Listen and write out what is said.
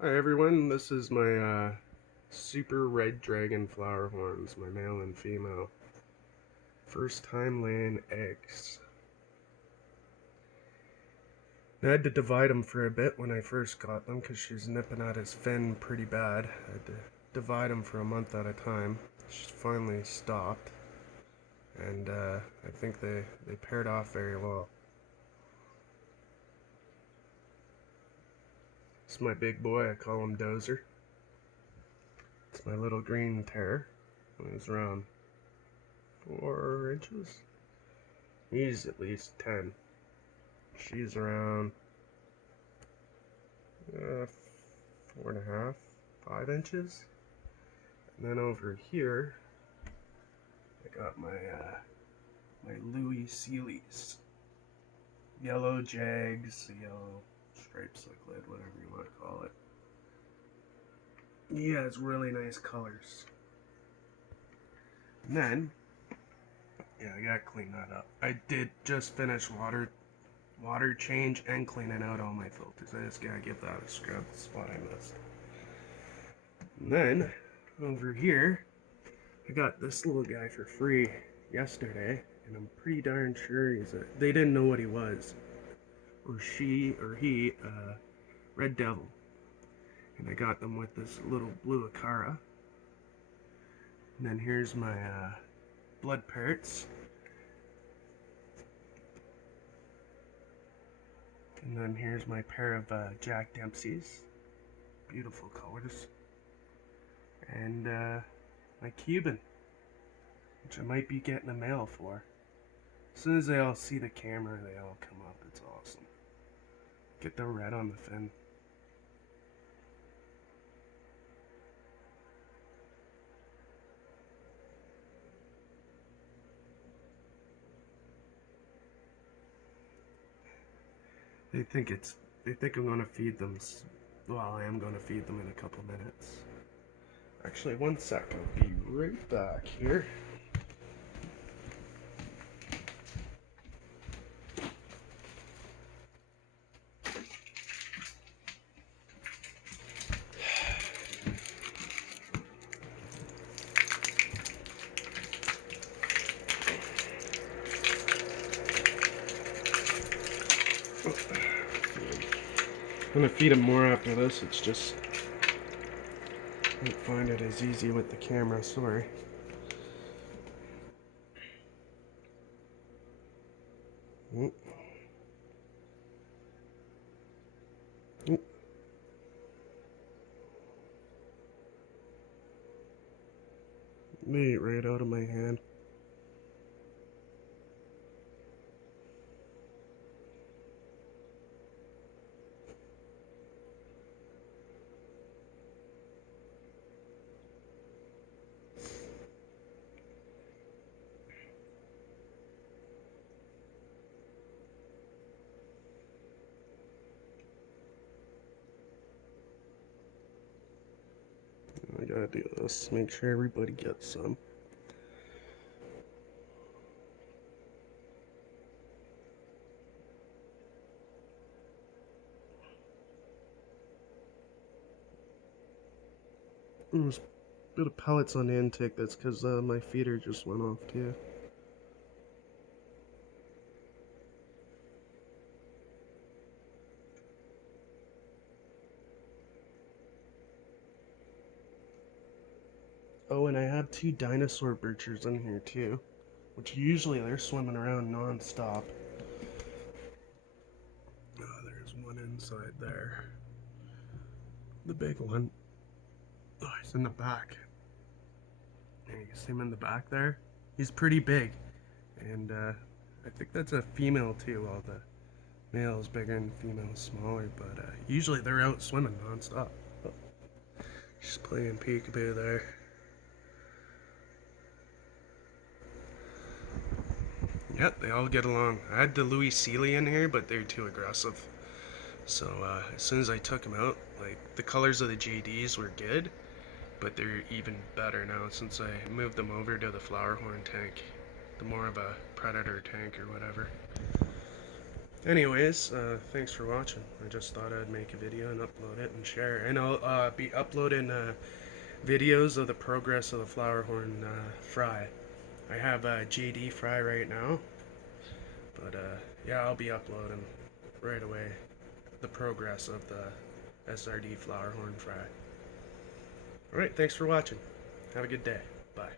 Hi everyone, this is my super red dragon flowerhorns, my male and female. First time laying eggs. I had to divide them for a bit when I first got them because she's nipping at his fin pretty bad. I had to divide them for a month at a time. She finally stopped, and I think they paired off very well. This is my big boy, I call him Dozer. It's my little green terror. He's around 4 inches. He's at least 10. She's around 4.5, 5 inches. And then over here, I got my Louiseleis, yellow jags, yellow striped cichlid, whatever you want to call it. He has really nice colors. And then, yeah, I gotta clean that up. I did just finish water change and cleaning out all my filters. I just gotta give that a scrub. That's what I missed. And then over here, I got this little guy for free yesterday, and I'm pretty darn sure they didn't know what he was, or she or he, red devil. And I got them with this little blue Akara. And then here's my blood parrots. And then here's my pair of Jack Dempsey's. Beautiful colors. And my Cuban, which I might be getting a male for. As soon as they all see the camera, they all come up. It's awesome. Get the red on the fin. They think I'm gonna feed them. Well, I am gonna feed them in a couple minutes. Actually, one sec. I'll be right back here. I'm gonna feed them more after this. It's just I don't find it as easy with the camera. Sorry. Mm. Mm. They ate right out of my hand. I gotta do this. Make sure everybody gets some. There's a bit of pellets on the intake. That's because my feeder just went off too. Oh, and I have 2 dinosaur birchers in here too, which usually they're swimming around non-stop. Oh, there's one inside there. The big one. Oh, he's in the back. And you can see him in the back there. He's pretty big. And I think that's a female too. Well, the male is bigger and the female is smaller. But usually they're out swimming non-stop. Oh, she's playing peekaboo there. Yep, they all get along. I had the Louiselei in here, but they're too aggressive. So as soon as I took them out, like the colors of the JDs were good, but they're even better now since I moved them over to the Flowerhorn tank, the more of a predator tank or whatever. Anyways, thanks for watching. I just thought I'd make a video and upload it and share. And I'll be uploading videos of the progress of the Flowerhorn fry. I have a JD fry right now, but yeah, I'll be uploading right away the progress of the Srd Flowerhorn fry. Alright, thanks for watching. Have a good day. Bye.